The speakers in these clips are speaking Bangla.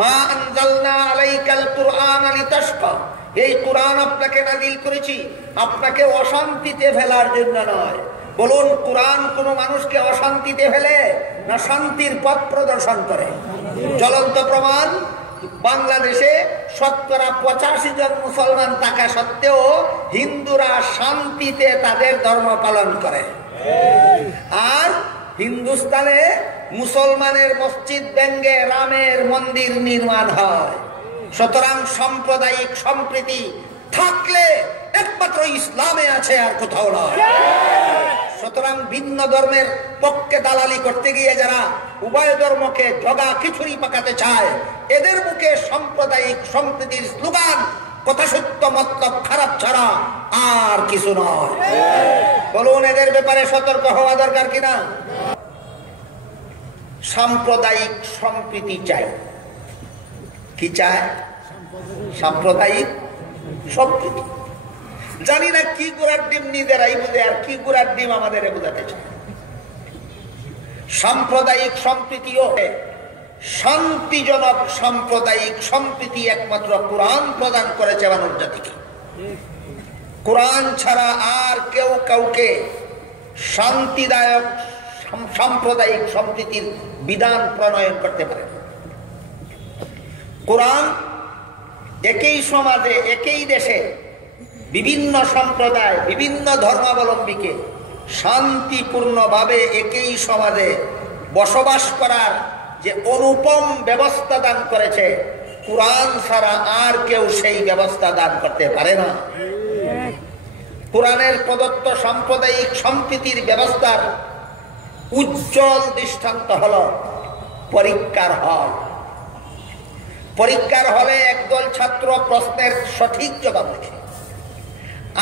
মা আনজালনা আলাইকাল কুরআনা লিতাশকা, এই কোরআন আপনাকে নাযিল করেছি আপনাকে অশান্তিতে ফেলার জন্য নয়। বলুন, কোরআন কোন মানুষকে অশান্তিতে ফেলে না শান্তির পথ প্রদর্শন করে? জ্বলন্ত প্রমাণ, বাংলাদেশে 85% জন মুসলমান থাকা সত্ত্বেও হিন্দুরা শান্তিতে তাদের ধর্ম পালন করে, আর হিন্দুস্তানে মুসলমানের মসজিদ ভেঙে রামের মন্দির নির্মাণ হয়। সুতরাং সাম্প্রদায়িক সম্প্রীতি থাকলে একমাত্র ইসলামে আছে, আর কোথাও নয়। সুতরাং ভিন্ন ধর্মের পক্ষে দালালি করতে গিয়ে যারা উভয় ধর্মকে জগা খিচুড়ি পাকাতে চায়, এদের মুখে সাম্প্রদায়িক সম্প্রীতির স্লোগান কথা সত্য মতলব খারাপ ছাড়া আর কিছু নয়। বলুন, এদের ব্যাপারে সতর্ক হওয়া দরকার কিনা? সাম্প্রদায়িক সম্প্রীতি চাই। কি চায়? সাম্প্রদায়িক সম্প্রীতি। জানি না কি গুড়ার ডিম নিজেরাই বুঝে, আর কি গুড়ার ডিম আমাদের বোঝাতে চায়। সাম্প্রদায়িক সম্প্রীতিও শান্তিজনক সাম্প্রদায়িক সম্প্রীতি একমাত্র কোরআন প্রদান করেছে মানব জাতিকে। কোরআন ছাড়া আর কেউ কাউকে শান্তিদায়ক সাম্প্রদায়িক সম্প্রীতির বিধান প্রণয়ন করতে পারে না। কোরআন একই সমাজে একই দেশে বিভিন্ন সম্প্রদায় বিভিন্ন ধর্মাবলম্বীকে শান্তিপূর্ণভাবে একই সমাজে বসবাস করার যে অনুপম ব্যবস্থা দান করেছে, কোরআন ছাড়া আর কেউ সেই ব্যবস্থা দান করতে পারে না। কোরআনের প্রদত্ত সাম্প্রদায়িক সম্প্রীতির ব্যবস্থার উজ্জ্বল দৃষ্টান্ত হল পরীক্ষার হল। পরীক্ষার হলে একদল ছাত্র প্রশ্নের সঠিক জবাব লেখে,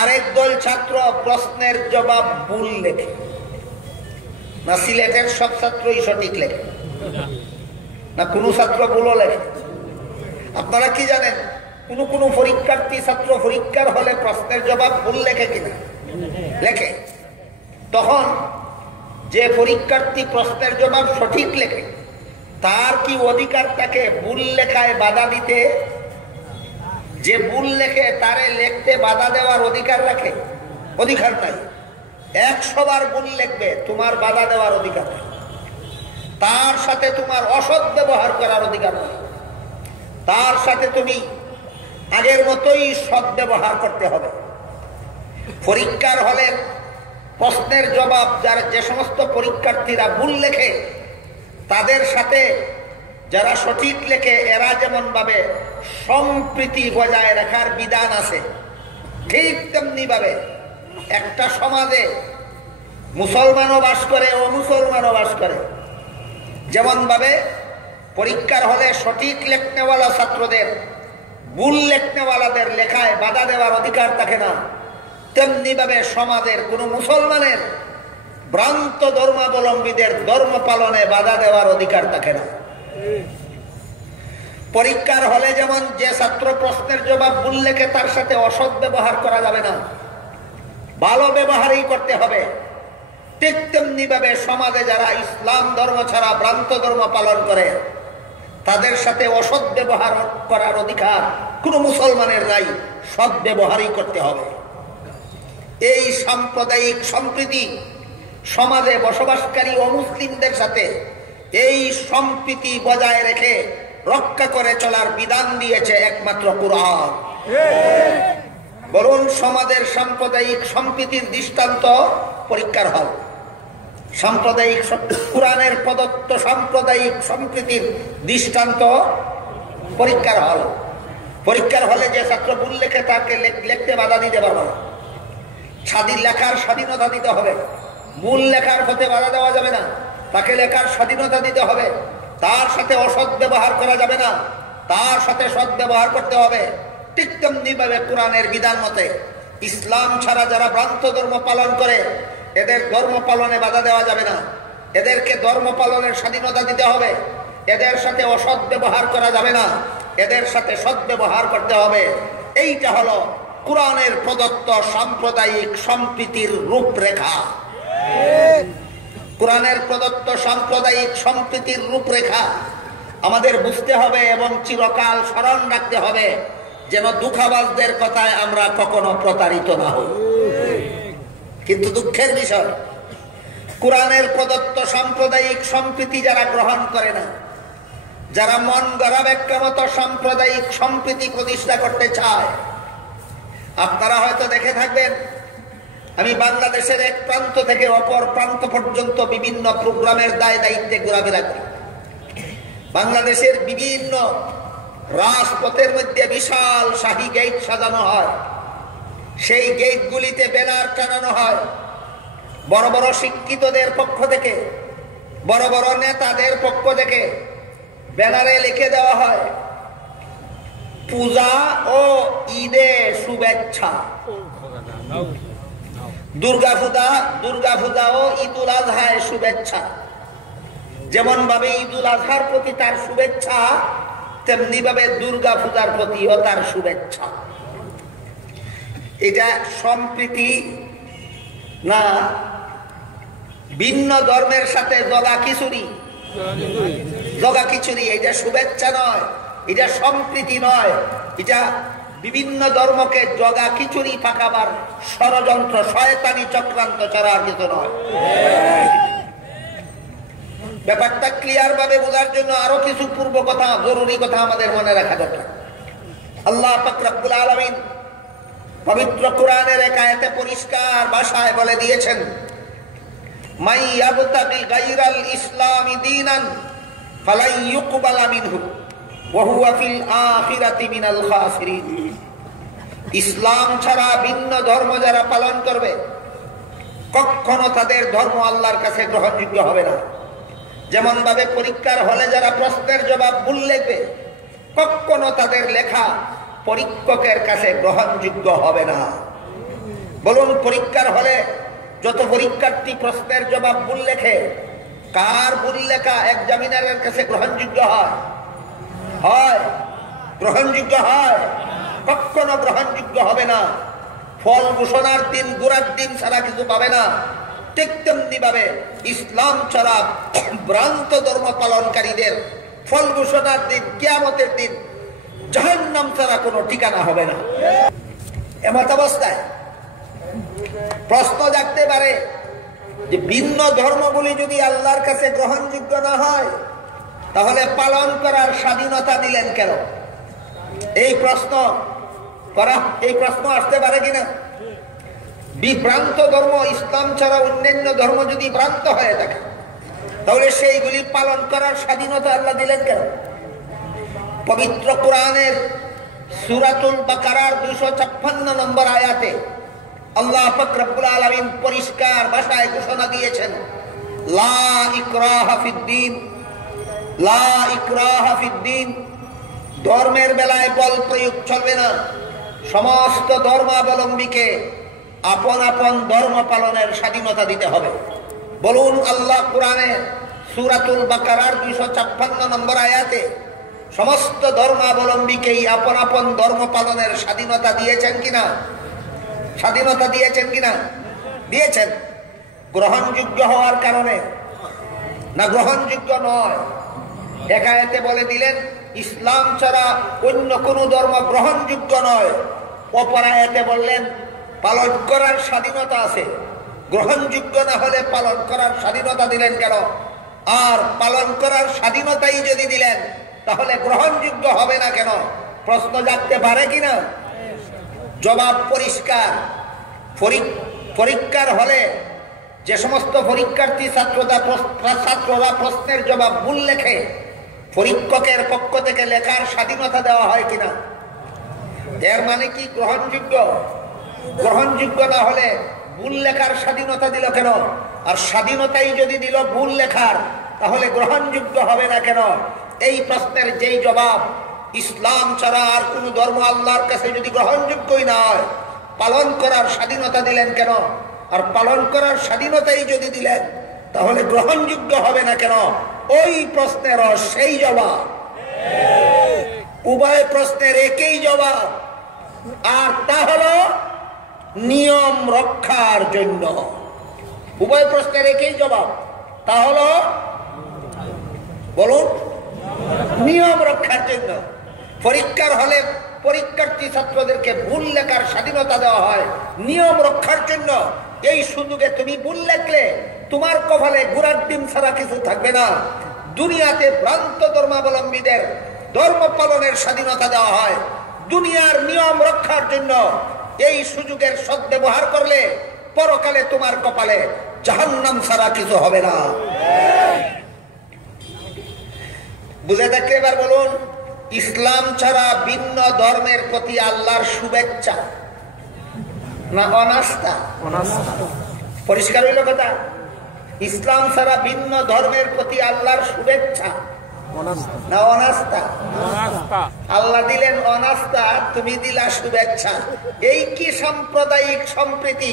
আরেক দল ছাত্র প্রশ্নের জবাব ভুল লেখে। না সিলেটের সব ছাত্রই সঠিক লেখে, না কোনো ছাত্র ভুলও লেখে। আপনারা কি জানেন কোন পরীক্ষার্থী ছাত্র পরীক্ষার হলে প্রশ্নের জবাব ভুল লেখে কিনা? লেখে। তখন যে পরীক্ষার্থী প্রশ্নের জবাব সঠিক লেখে, তার কি অধিকার তাকে ভুল লেখায় বাধা দিতে? যে ভুল লেখে তারে লিখতে বাধা দেওয়ার অধিকার রাখে? অধিকার নাই। 100 বার ভুল লিখবে, তোমার বাধা দেওয়ার অধিকার নেই। তার সাথে তোমার অসৎ ব্যবহার করার অধিকার নেই। তার সাথে তুমি আগের মতোই সৎ ব্যবহার করতে হবে। পরীক্ষার হলে প্রশ্নের জবাব যে সমস্ত পরীক্ষার্থীরা ভুল লেখে, তাদের সাথে যারা সঠিক লেখে এরা যেমন ভাবে সম্প্রীতি বজায় রাখার বিধান আছে, ঠিক তেমনি ভাবে একটা সমাজে মুসলমানও বাস করে ও মুসলমানও বাস করে। যেমন ভাবে পরীক্ষার হলে সঠিক লেখনেওয়ালা ছাত্রদের ভুল লেখনেওয়ালাদের লেখায় বাধা দেওয়ার অধিকার থাকে না, তেমনি ভাবে সমাজের কোন মুসলমানের ভ্রান্ত ধর্মাবলম্বীদের ধর্ম পালনে বাধা দেওয়ার অধিকার থাকে না। পরীক্ষার হলে যেমন যে ছাত্র প্রশ্নের জবাব ভুল লেখে তার সাথে অসৎ ব্যবহার করা যাবে না, ভালো ব্যবহারই করতে হবে, ঠিক তেমনি ভাবে সমাজে যারা ইসলাম ধর্ম ছাড়া ভ্রান্ত ধর্ম পালন করে তাদের সাথে অসৎ ব্যবহার করার অধিকার কোন মুসলমানের নাই, সৎ ব্যবহারই করতে হবে। এই সাম্প্রদায়িক সম্প্রীতি সমাজে বসবাসকারী অমুসলিমদের সাথে এই সম্প্রীতি বজায় রেখে রক্ষা করে চলার বিধান দিয়েছে একমাত্র কোরআন। বলুন, সমাজের সাম্প্রদায়িক সম্প্রীতির দৃষ্টান্ত পরীক্ষার হল। সাম্প্রদায়িক কোরআনের প্রদত্ত সাম্প্রদায়িক সম্প্রীতির দৃষ্টান্ত পরীক্ষার হল। পরীক্ষার হলে যে ছাত্র ভুল লেখে তাকে লিখতে বাধা দিতে পারবে না। লেখার স্বাধীনতা দিতে হবে। ভুল লেখার পথে বাধা দেওয়া যাবে না, তাকে লেখার স্বাধীনতা দিতে হবে। তার সাথে অসৎ ব্যবহার করা যাবে না, তার সাথে সৎ ব্যবহার করতে হবে। ঠিক তেমনি ভাবে কোরআনের বিধান মতে ইসলাম ছাড়া যারা ভ্রান্ত ধর্ম পালন করে এদের ধর্ম পালনে বাধা দেওয়া যাবে না, এদেরকে ধর্ম পালনের স্বাধীনতা দিতে হবে। এদের সাথে অসৎ ব্যবহার করা যাবে না, এদের সাথে সৎ ব্যবহার করতে হবে। এইটা হলো কোরআনের প্রদত্ত সাম্প্রদায়িক সম্প্রীতির রূপরেখা। কোরআনের প্রদত্ত সাম্প্রদায়িক সম্প্রীতির রূপরেখা আমাদের বুঝতে হবে এবং চিরকাল স্মরণ রাখতে হবে যেন দুঃখাবাজদের কথায় আমরা কখনো প্রতারিত না হই। কিন্তু দুঃখের বিষয়, কোরআনের প্রদত্ত সাম্প্রদায়িক সম্প্রীতি যারা গ্রহণ করে না, যারা মন গড়া ব্যাখ্যা মতো সাম্প্রদায়িক সম্প্রীতি প্রতিষ্ঠা করতে চায়, আপনারা হয়তো দেখে থাকবেন আমি বাংলাদেশের এক প্রান্ত থেকে অপর প্রান্ত পর্যন্ত বিভিন্ন প্রোগ্রামের দায় দায়িত্বে ঘোরাফেরা করি। বাংলাদেশের বিভিন্ন রাজপথের মধ্যে বিশাল শাহী গেট সাজানো হয়, সেই গেটগুলিতে ব্যানার টানানো হয়। বড় বড় শিক্ষিতদের পক্ষ থেকে, বড় বড় নেতাদের পক্ষ থেকে ব্যানারে লিখে দেওয়া হয় পূজা ও ঈদে শুভেচ্ছা। দুর্গা পূজা ও ঈদুল আজহায় শুভেচ্ছা। যেমন ভাবে ঈদুল আজহার প্রতি তার শুভেচ্ছা, তেমনি ভাবে দুর্গা পূজার প্রতিও তার শুভেচ্ছা। এটা সম্প্রীতি না ভিন্ন ধর্মের সাথে জগা খিচুড়ি? এটা শুভেচ্ছা নয়, এটা সম্প্রীতি নয়, এটা বিভিন্ন ধর্মকে জগা খিচুড়ি পাকাবার ষড়যন্ত্র, শয়তানি চক্রান্ত ছাড়া আর কিছু নয়। ব্যাপারটা ক্লিয়ার ভাবে বোঝার জন্য আরো কিছু পূর্ব কথা, জরুরি কথা আমাদের মনে রাখা দরকার। আল্লাহ পাক রব্বুল আলামিন পবিত্র কোরআনের এক আয়াতে পরিষ্কার ভাষায় বলে দিয়েছেন, মাই ইয়াবতাগি গায়রাল ইসলামি দীনান ফালাই ইউকবালা মিনহু ওয়া হুয়া ফিল আখিরাতি মিনাল খাসিরিন। ইসলাম ছাড়া ভিন্ন ধর্ম যারা পালন করবে, কখনো তাদের ধর্ম আল্লাহর কাছে গ্রহণযোগ্য হবে না। যেমন ভাবে পরীক্ষার হলে যারা প্রশ্নের জবাব ভুল লিখবে, কখনো তাদের লেখা পরীক্ষকের কাছে গ্রহণযোগ্য হবে না। বলুন, পরীক্ষার হলে যত পরীক্ষার্থী প্রশ্নের জবাব ভুল লেখে, কার ভুল লেখা এক্সামিনারের কাছে গ্রহণযোগ্য হয়? গ্রহণযোগ্য হয়? কখনো গ্রহণযোগ্য হবে না। ফল ঘোষণার দিন, গোড়ার দিন ছাড়া কিছু পাবে না। ঠিক তেমনি ভাবে ইসলাম ছাড়া ভ্রান্ত ধর্ম পালনকারীদের ফল ঘোষণার দিন, কিয়ামতের দিন জাহান্নাম ছাড়া কোনো ঠিকানা হবে না। এমত অবস্থায় প্রশ্ন জাগতে পারে যে ভিন্ন ধর্মগুলি যদি আল্লাহর কাছে গ্রহণযোগ্য না হয়, তাহলে পালন করার স্বাধীনতা দিলেন কেন? এই প্রশ্ন আসতে পারে কিনা? বিভ্রান্ত ধর্ম ইসলাম ছাড়া অন্যান্য ধর্ম যদি ভ্রান্ত হয়ে থাকে, তাহলে সেইগুলি পালন করার স্বাধীনতা আল্লাহ দিলেন কেন? পবিত্র কোরআনের সূরাতুল বাকারার 256 নম্বর আয়াতে আল্লাহ পাক রব্বুল আলামিন পরিষ্কার ভাষায় ঘোষণা দিয়েছেন, লা ইকরাহা ফিদ্দীন, লা ইকরাহা ফিদ্দীন। ধর্মের বেলায় বল প্রয়োগ চলবে না। সমস্ত ধর্মাবলম্বীকে আপন আপন ধর্ম পালনের স্বাধীনতা দিতে হবে। বলুন, আল্লাহ কোরআনে সূরাতুল বাকারার 256 নম্বর আয়াতে সমস্ত ধর্মাবলম্বীকেই আপন আপন ধর্ম পালনের স্বাধীনতা দিয়েছেন কিনা? স্বাধীনতা দিয়েছেন কিনা? দিয়েছেন। গ্রহণযোগ্য হওয়ার কারণে না গ্রহণযোগ্য নয়? এক আয়াতে বলে দিলেন ইসলাম ছাড়া অন্য কোন ধর্ম গ্রহণযোগ্য নয়, অপর আয়াতে বললেন পালন করার স্বাধীনতা আছে। গ্রহণযোগ্য না হলে পালন করার স্বাধীনতা দিলেন কেন? আর পালন করার স্বাধীনতাই যদি দিলেন, তাহলে গ্রহণযোগ্য হবে না কেন? প্রশ্ন জাগতে পারে কিনা? জবাব পরিষ্কার। পরীক্ষার হলে যে সমস্ত পরীক্ষার্থী ছাত্ররা প্রশ্নের জবাব ভুল লেখে, পরীক্ষকের পক্ষ থেকে লেখার স্বাধীনতা দেওয়া হয় কিনা? এর মানে কি গ্রহণযোগ্য? গ্রহণযোগ্য না হলে ভুল লেখার স্বাধীনতা দিল কেন? আর স্বাধীনতাই যদি দিল ভুল লেখার, তাহলে গ্রহণযোগ্য হবে না কেন? এই প্রশ্নের যেই জবাব ইসলাম ছাড়া আর কোন ধর্ম আল্লাহর কাছে যদি গ্রহণযোগ্যই না হয়, পালন করার স্বাধীনতা দিলেন কেন? আর পালন করার স্বাধীনতাই যদি দিলেন, তাহলে গ্রহণযোগ্য হবে না কেন? ওই প্রশ্নের সেই জবাব। উভয় প্রশ্নের একই জবাব, আর তা হলো নিয়ম রক্ষার জন্য। উভয় প্রশ্নের একই জবাব, তা হলো বলুন নিয়ম রক্ষার জন্য। পরীক্ষার হলে পরীক্ষার্থী ছাত্রদেরকে ভুল লেখার স্বাধীনতা দেওয়া হয় নিয়ম রক্ষার জন্য। এই সুযোগে তুমি ভুল লেখলে তোমার কপালে ঘোড়ার ডিম ছাড়া কিছু থাকবে না। দুনিয়াতে ভ্রান্ত ধর্মাবলম্বীদের ধর্ম পালনের স্বাধীনতা দেওয়া হয় দুনিয়ার নিয়ম রক্ষার জন্য। এই সুযোগের সদ্ব্যবহার করলে পরকালে তোমার কপালে জাহান্নাম ছাড়া কিছু হবে না। বুঝে থাকলে এবার বলুন, ইসলাম ছাড়া ভিন্ন ধর্মের প্রতি আল্লাহর শুভেচ্ছা না অনাস্থা? পরিষ্কার হইল কথা? ইসলাম ছাড়া ভিন্ন ধর্মের প্রতি আল্লাহর শুভেচ্ছা না অনাস্থা? আল্লাহ দিলেন অনাস্থা, তুমি দিলা শুভেচ্ছা। এই কি সাম্প্রদায়িক সম্প্রীতি?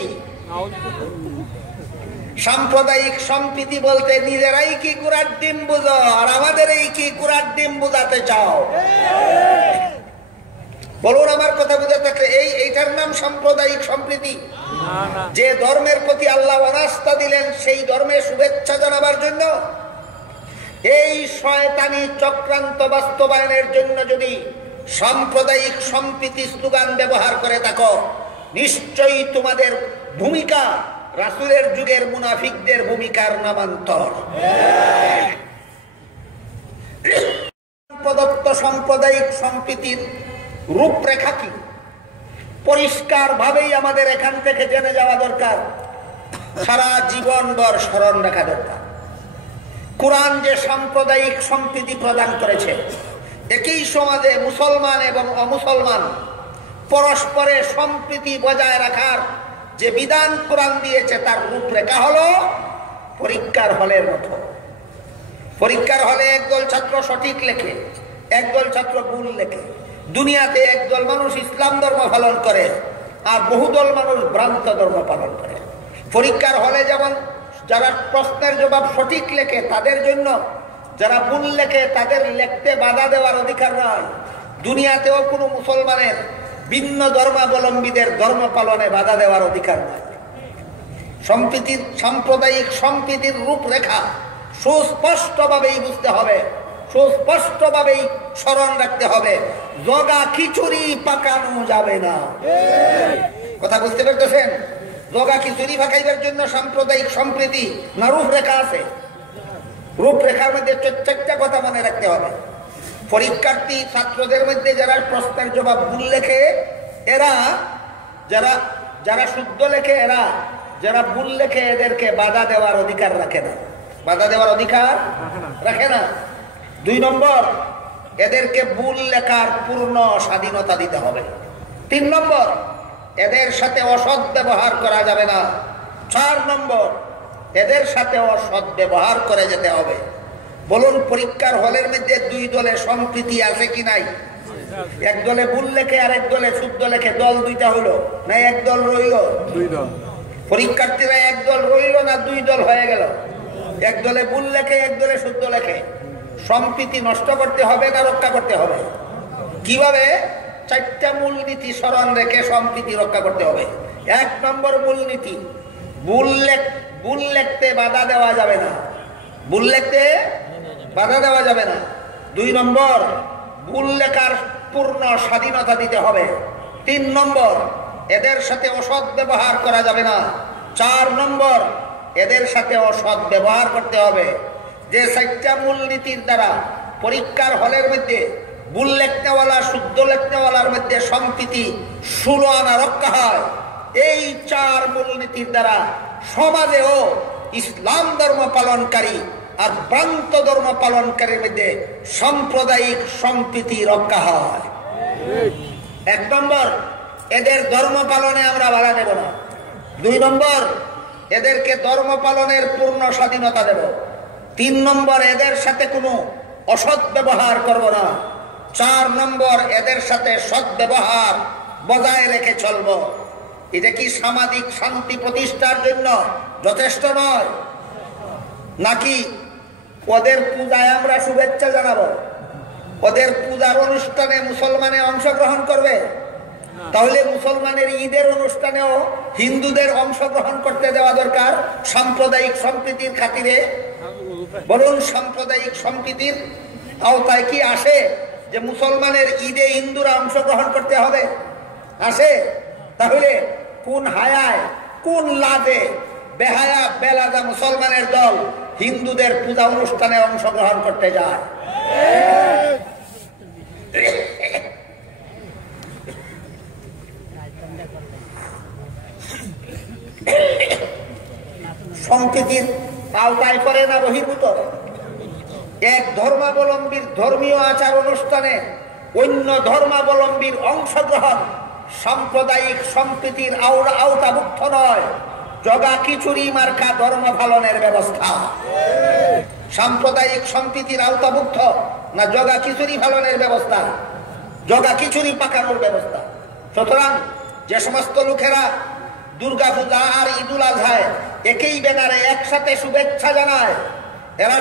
সাম্প্রদায়িক সম্প্রীতি বলতে নিজেরাই কি কুরার ডিম বুঝো আর আমাদের এই কি কুরার ডিম বুঝাতে চাও? বলুন আমার কথা বুঝে থাকলে এইটার নাম সাম্প্রদায়িক সম্প্রীতি? যে ধর্মের প্রতি আল্লাহ অনাস্থা দিলেন সেই ধর্মের শুভেচ্ছা জানাবার জন্য। এই শয়তানি চক্রান্ত বাস্তবায়নের জন্য যদি সাম্প্রদায়িক সম্প্রীতি স্লোগান ব্যবহার করে থাকো, নিশ্চয়ই তোমাদের ভূমিকা রাসূলের যুগের মুনাফিকদের ভূমিকার নামান্তর। প্রদত্ত সাম্প্রদায়িক সম্প্রীতির রূপরেখা কি পরিষ্কার ভাবেই আমাদের এখান থেকে জেনে যাওয়া দরকার, সারা জীবনভর স্মরণ রাখা দরকার। কোরআন যে সাম্প্রদায়িক সম্প্রীতি প্রদান করেছে, একই সমাজে মুসলমান এবং অমুসলমান পরস্পরে সম্প্রীতি বজায় রাখার যে বিধান কোরআন দিয়েছে তার রূপরেখা হলো পরীক্ষার হলের মতো। পরীক্ষার হলে একদল ছাত্র সঠিক লেখে, একদল ছাত্র ভুল লেখে। দুনিয়াতে একদল মানুষ ইসলাম ধর্ম পালন করে আর বহুদল মানুষ ভ্রান্ত ধর্ম পালন করে। পরীক্ষার হলে যেমন যারা প্রশ্নের জবাব সঠিক লেখে তাদের জন্য, যারা ভুল লেখে তাদের লিখতে বাধা দেওয়ার অধিকার নয়। দুনিয়াতেও কোনো মুসলমানের ভিন্ন ধর্মাবলম্বীদের ধর্ম পালনে বাধা দেওয়ার অধিকার নয়। সম্প্রীতির সাম্প্রদায়িক সম্প্রীতির রূপরেখা সুস্পষ্টভাবেই বুঝতে হবে, সুস্পষ্টভাবেই স্মরণ রাখতে হবে। জগা খিচুড়ি পাকানো যাবে না। কথা বুঝতে পারতেছেন? জগা খিচুড়ি পাকাইবার জন্য সাম্প্রদায়িক সম্প্রীতি না রূপরেখা আছে? রূপরেখার মধ্যে চারটা কথা মনে রাখতে হবে। পরীক্ষার্থী ছাত্রদের মধ্যে যারা প্রশ্নের জবাব ভুল লেখে এরা, যারা শুদ্ধ লেখে এরা, যারা ভুল লেখে এদেরকে বাধা দেওয়ার অধিকার রাখে না, বাধা দেওয়ার অধিকার রাখে না। 2 নম্বর, এদেরকে ভুল লেখার পূর্ণ স্বাধীনতা দিতে হবে। 3 নম্বর, এদের সাথে অসৎ ব্যবহার করা যাবে না। 4 নম্বর, এদের সাথে অসৎ ব্যবহার করে যেতে হবে। বলুন পরীক্ষার হলের মধ্যে 2 দলের সম্প্রীতি আছে কি নাই? এক দলে ভুল লেখে আর এক দলে শুদ্ধ লেখে, দল 2টা হলো না এক দল রইল? 2 দল। পরীক্ষার্থীরা এক দল রইল না 2 দল হয়ে গেল? এক দলে ভুল লেখে এক দলে শুদ্ধ লেখে। সম্প্রীতি নষ্ট করতে হবে না রক্ষা করতে হবে? কিভাবে? 4টা মূলনীতি স্মরণ রেখে সম্প্রীতি রক্ষা করতে হবে। 1 নম্বর মূলনীতি, ভুল লিখতে বাধা দেওয়া যাবে না। ভুল লিখতে বাধা দেওয়া যাবে না। 2 নম্বর, ভুল লেখার পূর্ণ স্বাধীনতা দিতে হবে। 3 নম্বর, এদের সাথে অসৎ ব্যবহার করা যাবে না। 4 নম্বর, এদের সাথে অসৎ ব্যবহার করতে হবে। যে 4টা মূলনীতির দ্বারা পরীক্ষার হলের মধ্যে ভুল লেখনেওয়ালা শুদ্ধ লেখনেওয়ালার মধ্যে সম্প্রীতি 16 আনা রক্ষা হয়, এই 4 মূলনীতির দ্বারা সমাজেও ইসলাম ধর্ম পালনকারী আর ভ্রান্ত ধর্ম পালনকারীর মধ্যে সাম্প্রদায়িক সম্প্রীতি রক্ষা হয়। 1 নম্বর, এদের ধর্ম পালনে আমরা বাধা দেব না। 2 নম্বর, এদেরকে ধর্ম পালনের পূর্ণ স্বাধীনতা দেব। 3 নম্বর, এদের সাথে কোনো অসৎ ব্যবহার করব না। 4 নম্বর, এদের সাথে সৎ ব্যবহার বজায় রেখে চলব। এটা কি সামাজিক শান্তি প্রতিষ্ঠার জন্য যথেষ্ট নয়? নাকি ওদের পূজায় আমরা শুভেচ্ছা জানাবো? ওদের পূজার অনুষ্ঠানে মুসলমানে অংশগ্রহণ করবে? তাহলে মুসলমানের ঈদের অনুষ্ঠানেও হিন্দুদের অংশগ্রহণ করতে দেওয়া দরকার সাম্প্রদায়িক সম্প্রীতির খাতিরে। বলুন সাম্প্রদায়িক সম্প্রীতির আওতায় কি আসে যে মুসলমানের ঈদে হিন্দুরা অংশগ্রহণ করতে হবে? আসে? তাহলে কোন হায়ায়, কোন লাভে বেহায়া বেলাদা মুসলমানের দল হিন্দুদের পূজা অনুষ্ঠানে অংশগ্রহণ করতে যায়? সম্প্রীতির আওতায় করে না বহির্ভূত? এক ধর্মাবলম্বীর ধর্মীয় আচার অনুষ্ঠানে অন্য ধর্মাবলম্বীর অংশগ্রহণ সাম্প্রদায়িক সম্প্রীতির আওতাভুক্ত নয়, জগা খিচুড়ি মার্কা ধর্ম পালনের ব্যবস্থা। সাম্প্রদায়িক সম্প্রীতির আওতাভুক্ত না জগা খিচুড়ি পালনের ব্যবস্থা, জগা খিচুড়ি পাকানোর ব্যবস্থা। সুতরাং যে সমস্ত লোকেরা দুর্গা পূজা আর ঈদুল আজহায় একই ব্যানারে একসাথে শুভেচ্ছা জানায়, এরা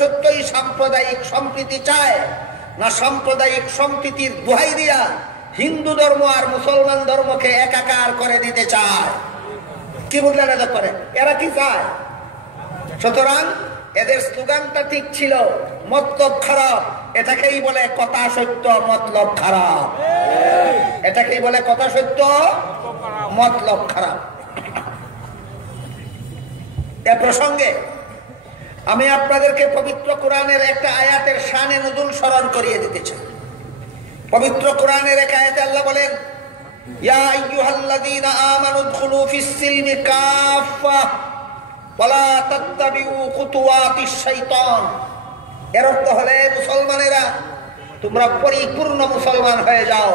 সত্যই সাম্প্রদায়িক সম্প্রীতি চায় না সাম্প্রদায়িক সম্প্রীতির দোহাই দিয়া হিন্দু ধর্ম আর মুসলমান ধর্মকে একাকার করে দিতে চায়? কি বুঝলেন? এদের করে এরা কি চায়? সুতরাং এদের স্লোগানটা ঠিক ছিল, মতলব খারাপ। এটাকেই বলে কথা সত্য, মতলব খারাপ। এটাকেই বলে কথা সত্য, মতলব খারাপ। এ প্রসঙ্গে আমি আপনাদেরকে পবিত্র কোরআনের একটা আয়াতের শানে নুজুল স্মরণ করিয়ে দিতে চাই। পবিত্র কোরআনের এক আয়াতে আল্লাহ বলেন, ইয়া আইয়ুহাল্লাযীনা আমানু উদখুলু ফিস-সিলমি কাফা ওয়ালা তাত্তাবিউ খুতুওয়াতিশ শাইতান। এর অর্থ হলে, মুসলমানেরা তোমরা পরিপূর্ণ মুসলমান হয়ে যাও,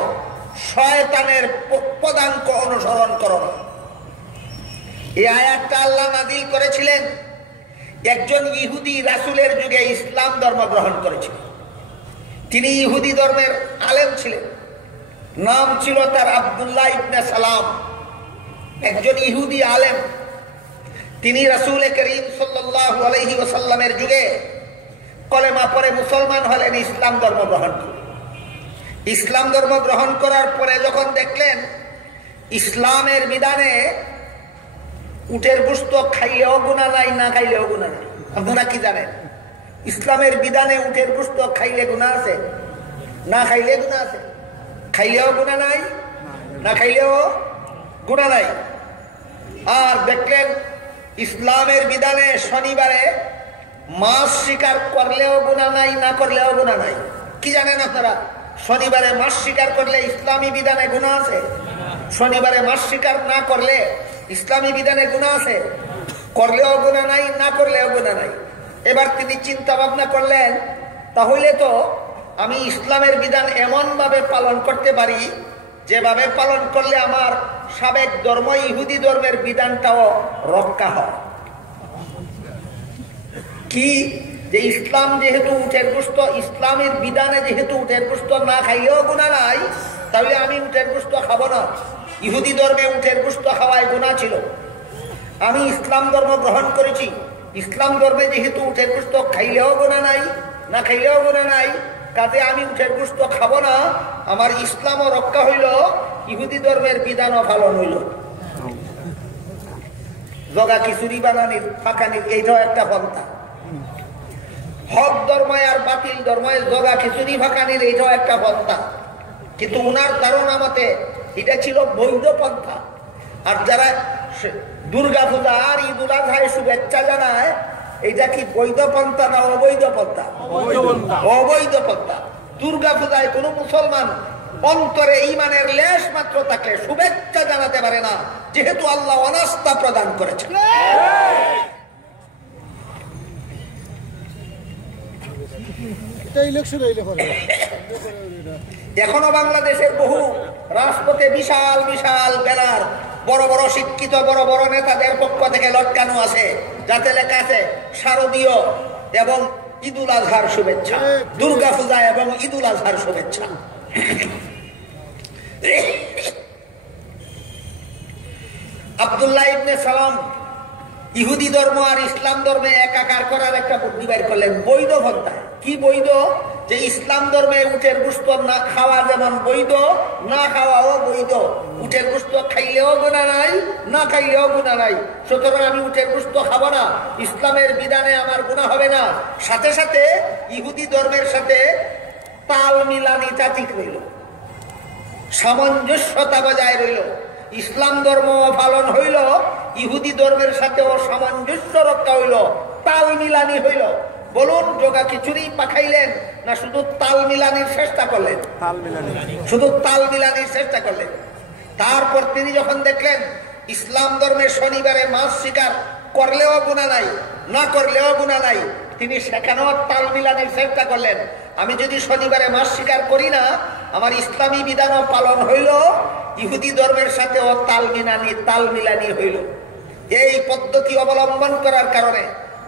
শয়তানের পদাঙ্ক অনুসরণ করো না। এই আয়াতটা আল্লাহ নাযিল করেছিলেন একজন ইহুদি রাসূলের যুগে ইসলাম ধর্ম গ্রহণ করেছিলেন। তিনি ইহুদি ধর্মের আলেম ছিলেন, নাম ছিল তার আব্দুল্লাহ ইবনে সালাম। একজন ইহুদি আলেম, তিনি রাসূল করিম সাল্লাল্লাহু আলাইহি ওয়াসাল্লামের যুগে কলেমা পড়ে মুসলমান হলেন, ইসলাম ধর্ম গ্রহণ করলেন। ইসলাম ধর্ম গ্রহণ করার পরে যখন দেখলেন ইসলামের বিধানে উটের গোশত খাইলেও গুনাহ নাই, না খাইলেও গুনাহ নাই। আপনারা কি জানেন? ইসলামের বিধানে উটের গোশত খাইলে গুনাহ আছে, না খাইলে গুনাহ আছে? খাইলেও গুনাহ নাই, না খাইলেও গুনাহ নাই। আর দেখলেন ইসলামের বিধানে শনিবারে মাছ শিকার করলেও গুনাহ নাই, না করলেও গুনাহ নাই। কি জানেন আপনারা? শনিবারে মাছ শিকার করলে ইসলামী বিধানে গুনাহ আছে, শনিবারে মাছ শিকার না করলে ইসলামী বিধানে গুনাহ আছে। করলেও গুনাহ নাই, না করলেও গুনাহ নাই। এবার তিনি চিন্তা ভাবনা করলেন, তাহলে তো আমি ইসলামের বিধান এমন ভাবে পালন করতে পারি যেভাবে পালন করলে আমার সাবেক ধর্ম ইহুদি ধর্মের বিধানটাও রক্ষা হয়। কি? যে ইসলাম যেহেতু উটের গোশত, ইসলামের বিধানে যেহেতু উটের গোশত না খাইলেও গুনাহ নাই, তাহলে আমি উটের গোশত খাবো না। ইহুদি ধর্মে উটের গোশত খাওয়ায় গুনাহ ছিল, আমি ইসলাম ধর্ম গ্রহণ করেছি। ইসলাম ধর্মে যেহেতু উটের গোশত খাইলেও গুনাহ নাই, না খাইলেও গুনাহ নাই, কাজে আমি উটের গোশত খাবো না। আমার ইসলামও রক্ষা হইল, ইহুদি ধর্মের বিধানও পালন হইল। জগা খিচুড়ি বানানির, ফাঁকানির এইটাও একটা পন্থা। হক ধর্মায় আর বাতিল ধর্মায় জগা খিচুড়ি ফাঁকানির এইটাও একটা পন্থা। কিন্তু উনার ধারণা মতে এটা ছিল বৈধ পন্থা। আর যারা দুর্গা পূজা আর ঈদুল আজহায় শুভেচ্ছা জানায়, এটা কি বৈধ পন্থা না অবৈধ পন্থা? অবৈধ পন্থা। দুর্গা পূজায় কোন মুসলমান অন্তরে ঈমানের লেশ মাত্র থাকলে শুভেচ্ছা জানাতে পারে না, যেহেতু আল্লাহ অনাস্থা প্রদান করেছেন। এখনো বাংলাদেশের বহু রাজপথে বিশাল বিশাল ব্যানার, বড় বড় শিক্ষিত বড় বড় নেতাদের পক্ষ থেকে লটকানো আছে, যাতে লেখা আছে শারদীয় এবং ঈদুল আজহার শুভেচ্ছা, দুর্গা পূজা এবং ঈদুল আজহার শুভেচ্ছা। আব্দুল্লাহ ইবনে সালাম ইহুদি ধর্ম আর ইসলাম ধর্মে একাকার করার একটা বুদ্ধি বাইর করলেন, বৈধ পন্থায়। কি বৈধ? যে ইসলাম ধর্মে উটের গোশত না খাওয়া যেমন বৈধ, না খাওয়াও বৈধ। উটের গোশত খাইলেও গুনাহ নাই, না খাইলেও গুনাহ নাই। সুতরাং আমি উটের গোশত খাবো না, ইসলামের বিধানে আমার গুনাহ হবে না। সাথে সাথে ইহুদি ধর্মের সাথে তাল মিলানিটা ঠিক রইল, সামঞ্জস্যতা বজায় রইল। ইসলাম ধর্ম পালন হইল, ইহুদি ধর্মের সাথেও সামঞ্জস্য রক্ষা হইল, তাল মিলানি হইল। বলুন, জগা খিচুড়ি পাখাইলেন না শুধু তাল মিলানির চেষ্টা করলেন? শুধু তাল মিলানির চেষ্টা করলেন। তারপর তিনি যখন দেখলেন ইসলাম ধর্মে শনিবারে মাছ শিকার করলেও গুনাহ নাই, না করলেও গুনাহ নাই, তিনি সেখানেও তাল মিলানির চেষ্টা করলেন। আমি যদি শনিবারে মাছ শিকার করি না, আমার ইসলামী বিধানও পালন হইল, ইহুদি ধর্মের সাথেও তাল মিলানি হইল। এই পদ্ধতি অবলম্বন করার কারণে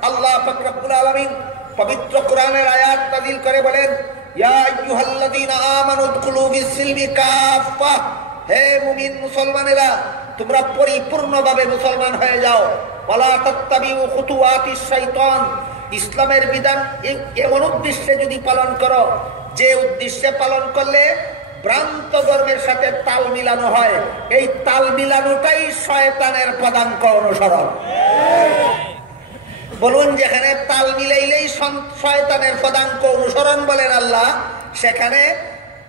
আল্লাহ পাক রব্বুল আলামিন পবিত্র কোরআনের আয়াত নাযিল করে বলেন, ইয়া আইয়ুহাল্লাযীনা আমানু উদখুলু ফিস-সিলমি কাফা, হে মুমিন মুসলমানেরা, তোমরা পরিপূর্ণভাবে মুসলমান হয়ে যাও। ওয়ালা তাত্তাবিউ খুতুওয়াতিশ শাইতান, ইসলামের বিধান এমন উদ্দেশ্যে যদি পালন করো যে উদ্দেশ্যে পালন করলে ভ্রান্ত ধর্মের সাথে তাল মিলানো হয়, এই তাল মিলানোটাই শয়তানের পদাঙ্ক অনুসরণ। বলুন, যেখানে তাল মিলাইলেই শয়তানের পদাঙ্ক অনুসরণ বলেন আল্লাহ, সেখানে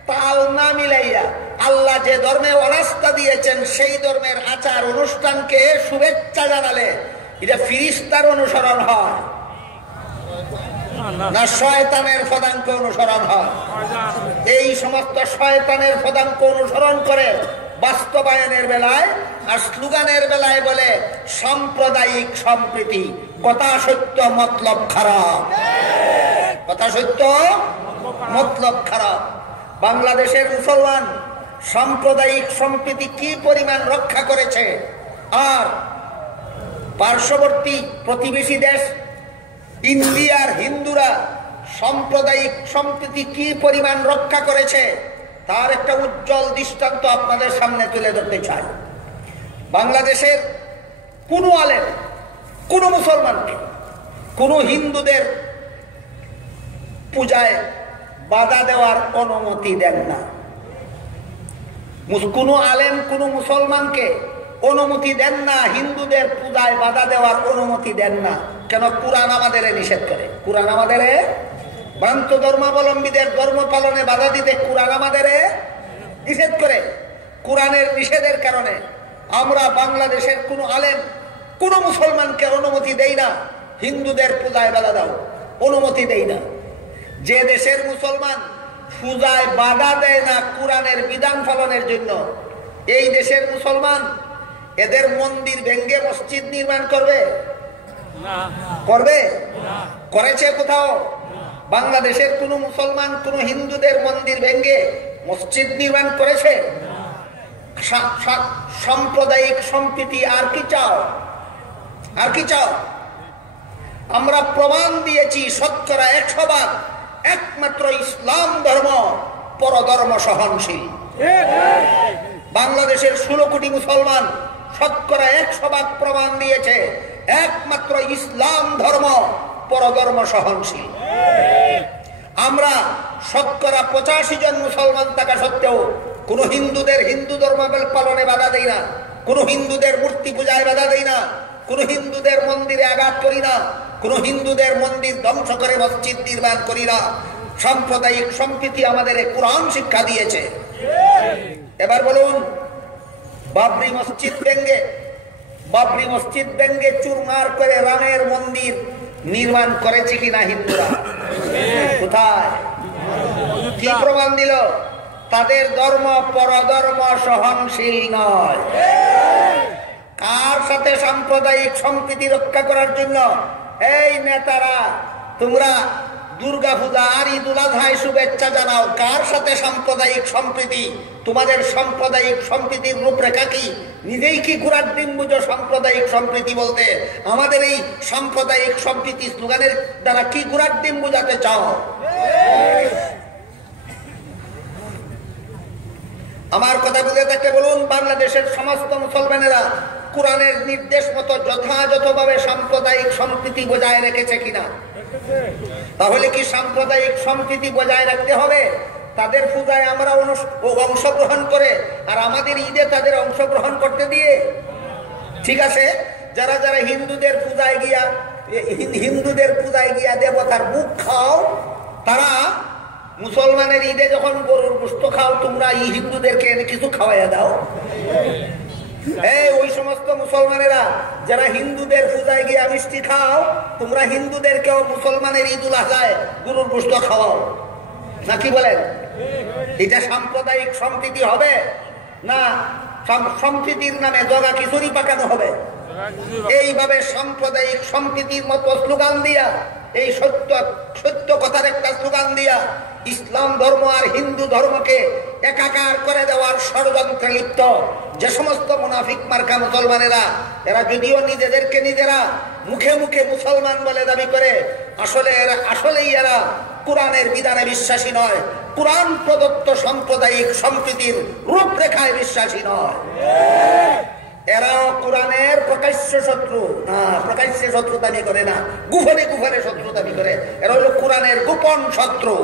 তাল না মিলাইয়া আল্লাহ যে ধর্মে অনাস্থা দিয়েছেন সেই ধর্মের আচার অনুষ্ঠানকে শুভেচ্ছা জানালে এটা ফিরিস্তার অনুসরণ হয় না শয়তানের পদাঙ্ক অনুসরণ হয়? এই সমস্ত শয়তানের পদাঙ্ক অনুসরণ করে বাস্তবায়নের বেলায় আর স্লোগানের বেলায় বলে সাম্প্রদায়িক সম্প্রীতি। কথা সত্য, মতলব খারাপ। কথা সত্য, মতলব খারাপ। বাংলাদেশের মুসলমান সাম্প্রদায়িক সম্প্রীতি কি পরিমাণ রক্ষা করেছে, আর পার্শ্ববর্তী প্রতিবেশী দেশ ইন্ডিয়ার হিন্দুরা সাম্প্রদায়িক সম্প্রীতি কি পরিমাণ রক্ষা করেছে, তার একটা উজ্জ্বল দৃষ্টান্ত আপনাদের সামনে তুলে ধরতে চাই। বাংলাদেশের কোনো আলেম কোনো মুসলমানকে কোনো হিন্দুদের পূজায় বাধা দেওয়ার অনুমতি দেন না। কোনো আলেম কোনো মুসলমানকে অনুমতি দেন না, হিন্দুদের পূজায় বাধা দেওয়ার অনুমতি দেন না। কেন? কুরআন আমাদের নিষেধ করে। কুরআন আমাদের ভ্রান্ত ধর্মাবলম্বীদের ধর্ম পালনে বাধা দিতে কুরআন আমাদের নিষেধ করে। কুরআনের নিষেধের কারণে আমরা বাংলাদেশের কোনো আলেম কোনো মুসলমানকে অনুমতি দেই না হিন্দুদের পূজায় বাধা দাও, অনুমতি দেই না। যে দেশের মুসলমান পূজায় বাধা দেয় না কুরআনের বিধান পালনের জন্য, এই দেশের মুসলমান এদের মন্দির ভেঙ্গে মসজিদ নির্মাণ করবে? করবে? করেছে কোথাও? বাংলাদেশের কোন মুসলমান কোন হিন্দুদের মন্দির ভেঙ্গে মসজিদ নির্মাণ করেছে? সাম্প্রদায়িক সম্প্রীতি আর কি চাও? আর কি চাও? আমরা প্রমাণ দিয়েছি শতকরা 100 একমাত্র ইসলাম ধর্ম পরধর্ম সহনশীল। বাংলাদেশের 16 কোটি মুসলমান শতকরা 100 প্রমাণ দিয়েছে একমাত্র ইসলাম ধর্ম পরধর্ম সহনশীল। আমরা শতকরা 85 জন মুসলমান থাকা সত্ত্বেও কোন হিন্দুদের হিন্দু ধর্ম পালনে বাধা দেই না, কোন হিন্দুদের মূর্তি পূজায় বাধা দেই না, কোন হিন্দুদের মন্দিরে আঘাত করি না, কোন হিন্দুদের মন্দির ধ্বংস করে মসজিদ নির্মাণ করি না। সাম্প্রদায়িক সম্প্রীতি আমাদের কোরআন শিক্ষা দিয়েছে। এবার বলুন, বাবরি মসজিদ ভেঙ্গে চুরমার করে রামের মন্দির নির্মাণ করেছে কিনা হিন্দুরা? কোথায়? কি প্রমাণ দিল? তাদের ধর্ম পরধর্ম সহনশীল নয়। কার সাথে সাম্প্রদায়িক সম্প্রীতি রক্ষা করার জন্য এই নেতারা তোমরা দুর্গা পূজা আর ঈদ উল আজহায় শুভেচ্ছা জানাও? কার সাথে সাম্প্রদায়িক সম্প্রীতি? তোমাদের সাম্প্রদায়িক সম্প্রীতির রূপরেখা কি? নিজেই কি ঘোড়ার ডিম বুঝো সাম্প্রদায়িক সম্প্রীতি বলতে? আমাদের এই সাম্প্রদায়িক সম্প্রীতি স্লোগানের দ্বারা কি ঘোড়ার ডিম বুঝাতে চাও? আমার কথা বুঝে থাকতে বলুন, বাংলাদেশের সমস্ত মুসলমানেরা কোরআনের নির্দেশ মতো যথাযথভাবে সাম্প্রদায়িক সম্প্রীতি বজায় রেখেছে কিনা? তাহলে কি সাম্প্রদায়িক সম্প্রীতি বজায় রাখতে হবে? তাদের পূজায় আমরা অংশগ্রহণ করে আর আমাদের ঈদে তাদের অংশগ্রহণ করতে দিয়ে? ঠিক আছে, যারা যারা হিন্দুদের পূজায় গিয়া দেবতার মুখ খাও, তারা মুসলমানের ঈদে যখন গরুর গোশত খাও, তোমরা এই হিন্দুদেরকে কিছু খাওয়াইয়া দাও। ওই সমস্ত মুসলমানেরা যারা হিন্দুদের পূজায় গিয়া মিষ্টি খাও, তোমরা হিন্দুদেরকেও মুসলমানের ঈদ উল আজহায় গরুর গোশত খাওয়াও, নাকি বলেন? এটা সাম্প্রদায়িক সম্প্রীতি হবে না সম্প্রীতির নামে জগা খিচুড়ি পাকানো হবে? এইভাবে সাম্প্রদায়িক সম্প্রীতির মতো স্লোগান দিয়া, এই সত্য কথার একটা স্লোগান দিয়া ইসলাম ধর্ম আর হিন্দু ধর্মকে একাকার করে দেওয়ার ষড়যন্ত্রে লিপ্ত যে সমস্ত মুনাফিক মার্কা মুসলমানেরা, এরা যদিও নিজেদেরকে নিজেরা মুখে মুখে মুসলমান বলে দাবি করে, আসলেই এরা কোরআনের বিধানে বিশ্বাসী নয়, কোরআন প্রদত্ত সাম্প্রদায়িক সম্প্রীতির রূপরেখায় বিশ্বাসী নয়। এরাও কোরআনের প্রকাশ্য শত্রু না, প্রকাশ্য শত্রু দাবি করে না, গুফনে গুফনে শত্রু দাবি করে। এরা হলো কোরআনের গোপন শত্রু।